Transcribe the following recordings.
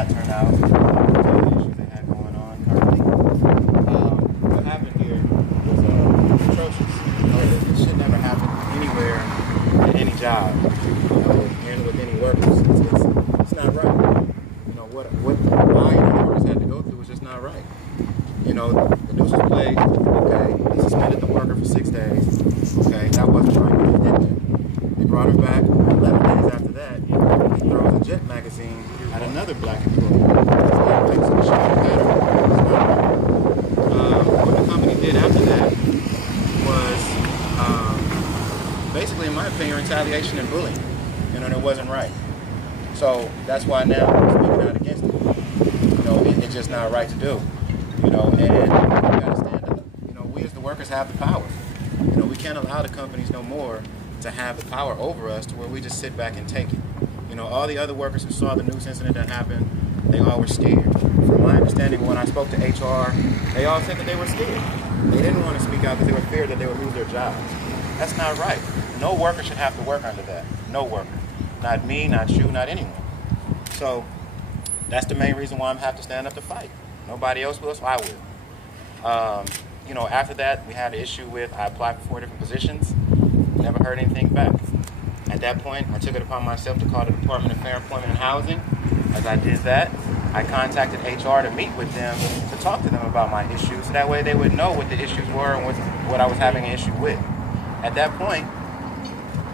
not turn out. The issues they had going on currently. What happened here was atrocious. It should never happen anywhere at any job, and with any workers. It's not right. What I and the workers had to go through was just not right. The news was played. Okay, they suspended the worker for 6 days. Okay, that wasn't right. They did that. They brought him back 11 days after that. He throws a Jet magazine at another black employee. What the company did after that was, basically, in my opinion, retaliation and bullying. And it wasn't right. So that's why now I'm speaking out against it. It's just not right to do. And we gotta stand up. We as the workers have the power. We can't allow the companies no more to have the power over us to where we just sit back and take it. All the other workers who saw the news incident that happened, they all were scared. From my understanding, when I spoke to HR, they all said that they were scared. They didn't want to speak out because they were feared that they would lose their jobs. That's not right. No worker should have to work under that. No worker. Not me, not you, not anyone. So that's the main reason why I'm have to stand up to fight. Nobody else will, so I will. After that, we had an issue with, I applied for 4 different positions, never heard anything back. At that point, I took it upon myself to call the Department of Fair Employment and Housing. As I did that, I contacted HR to meet with them to talk to them about my issues, so that way they would know what the issues were and what I was having an issue with. At that point,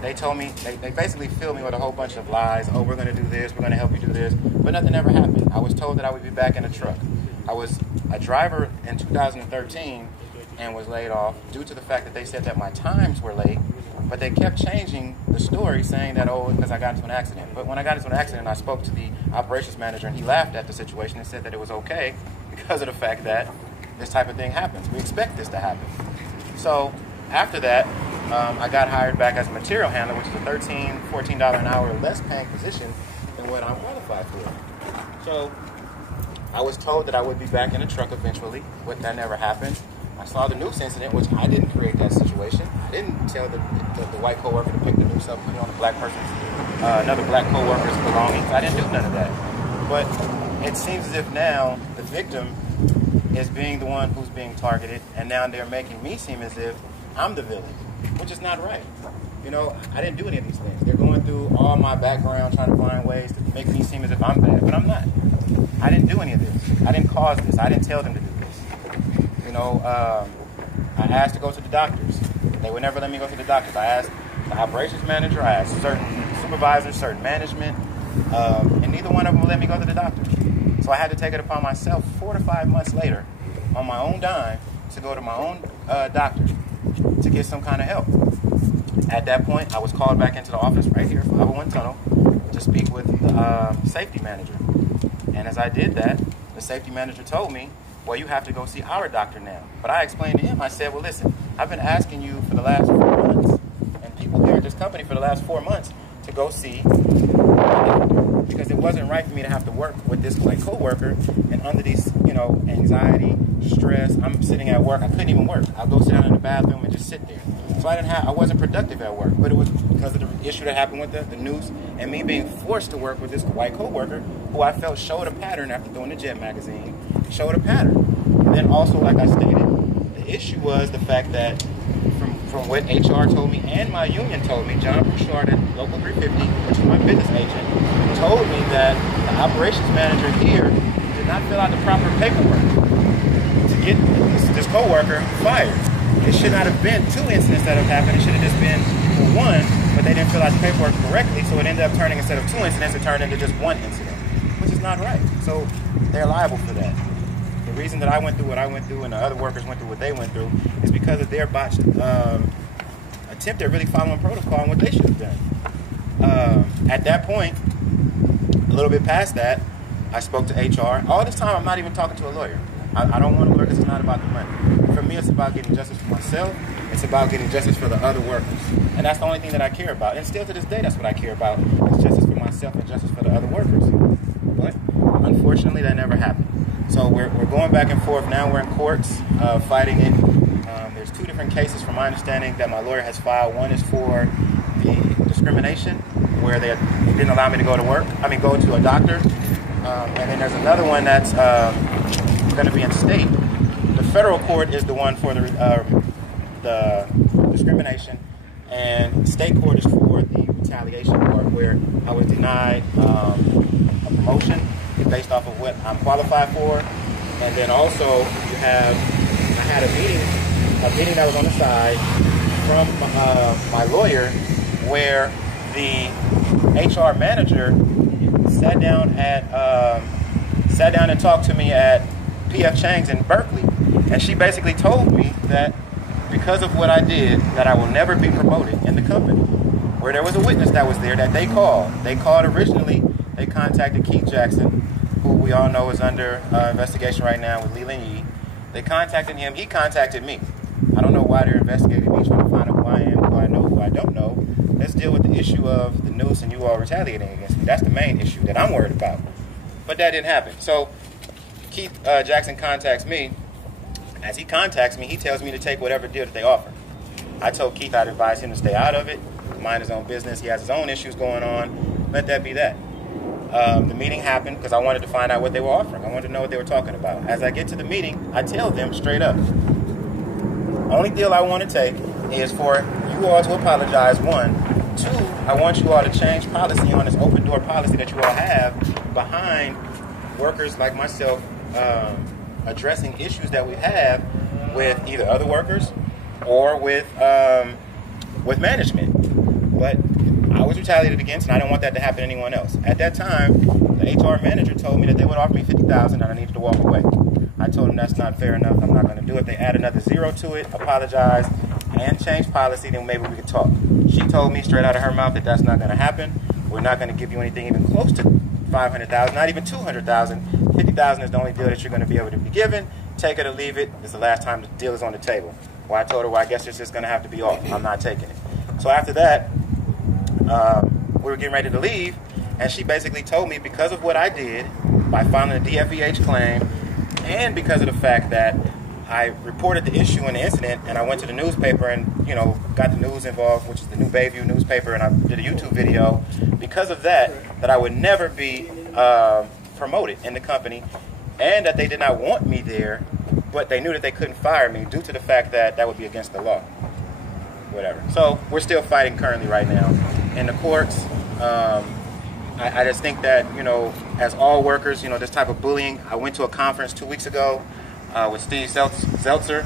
they told me, they basically filled me with a whole bunch of lies. Oh, we're going to do this, we're going to help you do this. But nothing ever happened. I was told that I would be back in a truck. I was a driver in 2013 and was laid off due to the fact that they said that my times were late, but they kept changing the story, saying that, oh, because I got into an accident. But when I got into an accident, I spoke to the operations manager, and he laughed at the situation and said that it was okay because of the fact that this type of thing happens. We expect this to happen. So after that, I got hired back as a material handler, which is a $13, $14 an hour less paying position than what I'm qualified for. So I was told that I would be back in a truck eventually, but that never happened. I saw the noose incident, which I didn't create that situation. I didn't tell the white coworker to pick the noose up, put it on the black person's, another black coworker's belongings. I didn't do none of that. But it seems as if now the victim is being the one who's being targeted, and now they're making me seem as if I'm the villain, which is not right. I didn't do any of these things. They're going through all my background, trying to find ways to make me seem as if I'm bad, but I'm not. I didn't do any of this. I didn't cause this. I didn't tell them to do this. I asked to go to the doctors. They would never let me go to the doctors. I asked the operations manager, I asked certain supervisors, certain management, and neither one of them would let me go to the doctor. So I had to take it upon myself 4 to 5 months later, on my own dime, to go to my own doctor to get some kind of help. At that point, I was called back into the office right here, 501 Tunnel, to speak with the safety manager. And as I did that, the safety manager told me, well, you have to go see our doctor now. But I explained to him, I said, well, listen, I've been asking you for the last 4 months, and people here at this company for the last 4 months, to go see my doctor. Because it wasn't right for me to have to work with this white coworker, and under these, anxiety, stress, I'm sitting at work, I couldn't even work. I'll go sit down in the bathroom and just sit there. So I wasn't productive at work, but it was because of the issue that happened with the noose and me being forced to work with this white coworker who I felt showed a pattern after doing the Jet magazine, showed a pattern. And then also, like I stated, the issue was the fact that from what HR told me and my union told me, John Bouchard at Local 350, which is my business agent, told me that the operations manager here did not fill out the proper paperwork to get this coworker fired. It should not have been 2 incidents that have happened. It should have just been 1, but they didn't fill out the paperwork correctly, so it ended up turning, instead of 2 incidents, it turned into just 1 incident, which is not right. So they're liable for that. The reason that I went through what I went through and the other workers went through what they went through is because of their botched attempt at really following protocol and what they should have done. At that point, a little bit past that, I spoke to HR. All this time, I'm not even talking to a lawyer. I don't want a lawyer because it's not about the money. For me, it's about getting justice for myself. It's about getting justice for the other workers. And that's the only thing that I care about. And still to this day, that's what I care about, is justice for myself and justice for the other workers. But unfortunately, that never happened. So we're going back and forth. Now we're in courts fighting it. There's 2 different cases, from my understanding, that my lawyer has filed. One is for the discrimination, where they didn't allow me to go to work. Go to a doctor. And then there's another one that's going to be in state. The federal court is the one for the discrimination, and state court is for the retaliation part, where I was denied a promotion based off of what I'm qualified for. And then also I had a meeting that was on the side from my lawyer, where the HR manager sat down and talked to me at P.F. Chang's in Berkeley, and she basically told me that because of what I did, that I will never be promoted in the company. Where there was a witness that was there that they called. They called originally. They contacted Keith Jackson, who we all know is under investigation right now with Leland Yee. They contacted him. He contacted me. I don't know why they're investigating me, trying to find out who I am, who I know, who I don't know. Let's deal with the issue of the noose and you all retaliating against me. That's the main issue that I'm worried about. But that didn't happen. So Keith Jackson contacts me. As he contacts me, he tells me to take whatever deal that they offer. I told Keith I'd advise him to stay out of it, mind his own business. He has his own issues going on. Let that be that. The meeting happened because I wanted to find out what they were offering. I wanted to know what they were talking about. As I get to the meeting, I tell them straight up, only deal I want to take is for you all to apologize, 1. 2, I want you all to change policy on this open door policy that you all have behind workers like myself, addressing issues that we have with either other workers or with management. But I was retaliated against, and I don't want that to happen to anyone else. At that time, the HR manager told me that they would offer me $50,000 and I needed to walk away. I told them that's not fair enough. I'm not going to do it. If they add another 0 to it, apologize, and change policy, then maybe we could talk. She told me straight out of her mouth that that's not going to happen. We're not going to give you anything even close to $500,000, not even $200,000. $50,000 is the only deal that you're going to be able to be given. Take it or leave it. It's the last time the deal is on the table. Well, I told her, well, I guess it's just going to have to be off. I'm not taking it. So after that, we were getting ready to leave, and she basically told me because of what I did by filing a DFEH claim, and because of the fact that I reported the issue and the incident, and I went to the newspaper and, you know, got the news involved, which is the New Bayview newspaper, and I did a YouTube video. Because of that, that I would never be promoted in the company, and that they did not want me there, but they knew that they couldn't fire me due to the fact that that would be against the law. Whatever. So we're still fighting currently right now in the courts. I just think that, you know, as all workers, you know, this type of bullying. I went to a conference 2 weeks ago with Steve Zeltzer,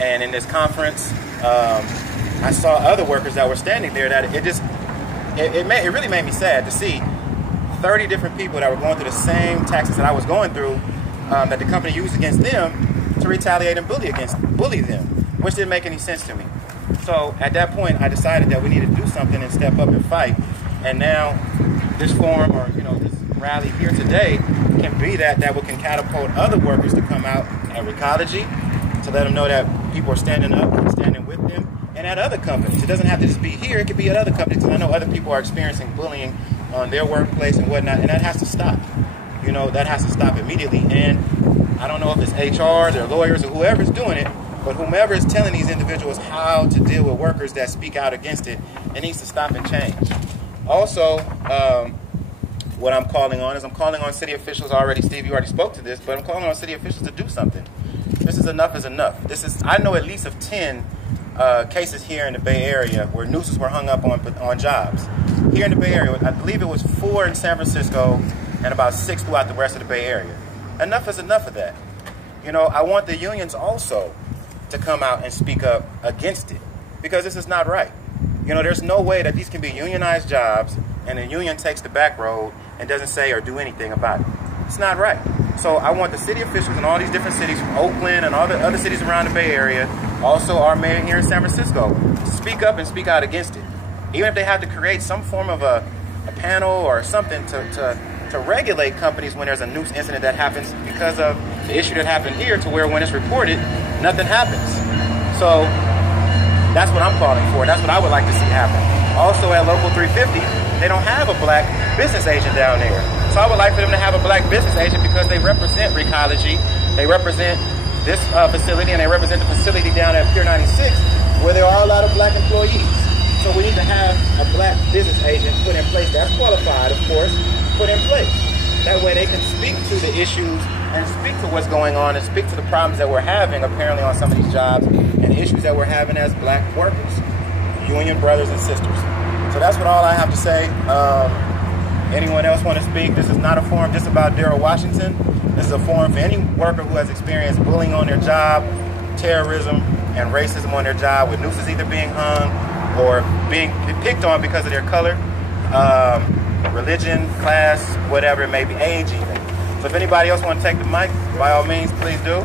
and in this conference, I saw other workers that were standing there that it really made me sad to see 30 different people that were going through the same tactics that I was going through, that the company used against them to retaliate and bully them, which didn't make any sense to me. So at that point, I decided that we needed to do something and step up and fight. And now this forum, or, you know, this rally here today can be that can catapult other workers to come out at Recology, to let them know that people are standing up and standing with them, and at other companies. It doesn't have to just be here, it could be at other companies, because I know other people are experiencing bullying on their workplace and whatnot, and that has to stop. You know, that has to stop immediately. And I don't know if it's HRs or lawyers or whoever's doing it, but whomever is telling these individuals how to deal with workers that speak out against it, it needs to stop and change. Also, what I'm calling on is I'm calling on city officials already. Steve, you already spoke to this, but I'm calling on city officials to do something. This is enough is enough. I know at least of 10 cases here in the Bay Area where nooses were hung up on jobs. Here in the Bay Area, I believe it was 4 in San Francisco and about 6 throughout the rest of the Bay Area. Enough is enough of that. You know, I want the unions also to come out and speak up against it, because this is not right. You know, there's no way that these can be unionized jobs and the union takes the back road and doesn't say or do anything about it. It's not right. So I want the city officials in all these different cities, from Oakland and all the other cities around the Bay Area, also our mayor here in San Francisco, to speak up and speak out against it. Even if they have to create some form of a panel or something to regulate companies when there's a noose incident that happens because of the issue that happened here, to where when it's reported, nothing happens. So that's what I'm calling for. That's what I would like to see happen. Also at Local 350, they don't have a black business agent down there. So I would like for them to have a black business agent, because they represent Recology, they represent this facility, and they represent the facility down at Pier 96, where there are a lot of black employees. So we need to have a black business agent put in place, that's qualified, of course, put in place. That way they can speak to the issues and speak to what's going on and speak to the problems that we're having apparently on some of these jobs and issues that we're having as black workers, union brothers and sisters. So that's what all I have to say. Anyone else want to speak? This is not a forum just about Daryle Washington. This is a forum for any worker who has experienced bullying on their job, terrorism, and racism on their job, with nooses either being hung or being picked on because of their color, religion, class, whatever it may be, age even. So if anybody else want to take the mic, by all means, please do.